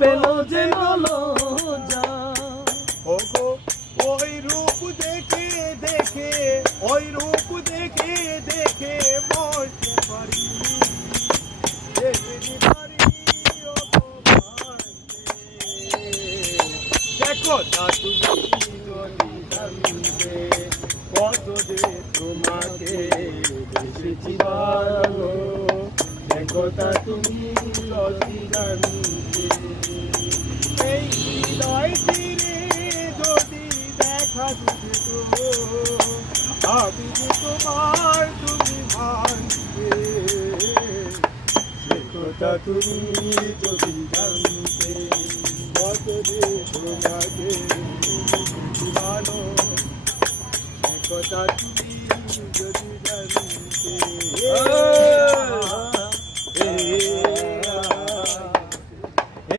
পেল যেন লজ্জা। ওগো ওই রূপ দেখে দেখে, ওই রূপ দেখে দেখে মরতে পারি, দেখতে পারি। ওগো ভান্ডে, দেখো না তুমি যদি জানতে, কত যে তোমাকে বেশি ভালো, দেখো তা তুমি যদি জানতে। এই হৃদয় তীরে যদি দেখা দিত, আমি যে তোমার, তুমি ভাঙবে, সে কথা তুমি